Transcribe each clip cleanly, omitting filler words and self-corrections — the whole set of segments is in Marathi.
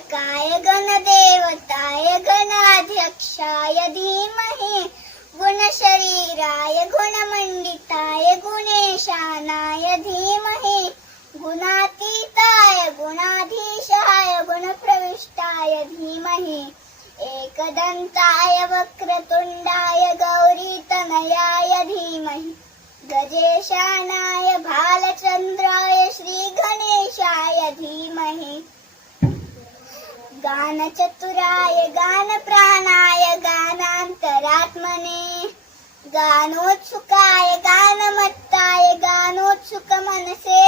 गणनायकाय गणदेवताय गणाध्यक्षाय धीमहि गुणशरीराय गुणमण्डिताय गुणेशानाय धीमहि गुणातीताय गुणाधीशाय गुणप्रविष्टाय धीमहि एकदन्ताय वक्रतुण्डाय गौरीतनयाय धीमहि गजेशानाय भालचन्द्राय श्रीगणेशाय धीमहि गानचतुराय गानप्राणाय गानान्तरात्मने गानोत्सुकाय गानमत्ताय गानोत्सुकमनसे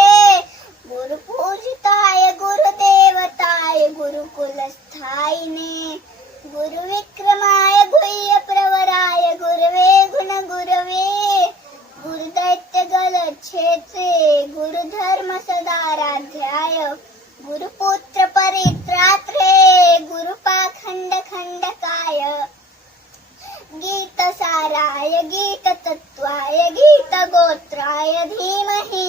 गुरुपूजिताय गुरुदेवताय गुरुकुलस्थायिने गुरुविक्रमाय गुह्यप्रवराय गुरवे गुणगुरवे गुरुदैत्यगलच्छेत्रे गुरुधर्म सदाराध्याय गुरुपुत्र परित्रात्रे गुरुपाखण्डखण्डकाय गीतसाराय गीततत्त्वाय गीतगोत्राय धीमहि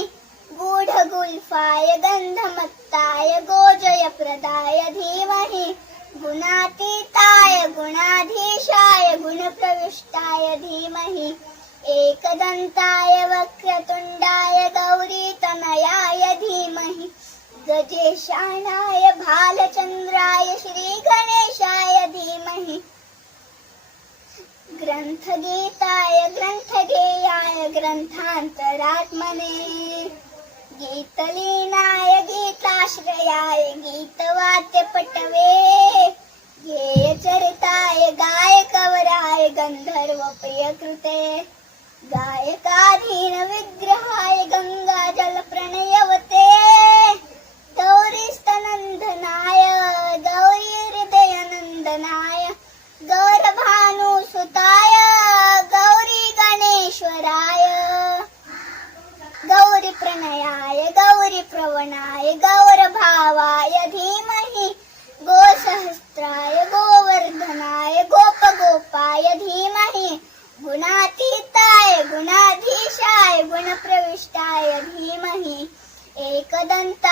गूढगुल्फाय गन्धमत्ताय गोजयप्रदाय धीमहि गुणातीताय गुणाधीशाय गुणप्रविष्टाय धीमहि एकदन्ताय वक्रतुण्डाय गौरीतनयाय धीमहि गजेशानाय भालचन्द्राय श्रीगणेशाय धीमहि ग्रन्थगीताय ग्रन्थगेयाय ग्रन्थान्तरात्मने गीतलीनाय गीताश्रयाय गीतवाद्यपटवे गेयचरिताय गायकवराय गन्धर्वप्रियकृते गायकाधीन विग्रहाय गङ्गाजलप्रणयवते गौरीस्तनन्दनाय गौरीहृदयनन्दनाय गौरभानुसुताय गौरीगणेश्वराय गौरीप्रणयाय गौरीप्रवणाय गौरभावाय धीमहि गोसहस्राय गोवर्धनाय गोपगोपाय धीमहि गुणातीताय गुणाधीशाय गुणप्रविष्टाय धीमहि एकदन्ताय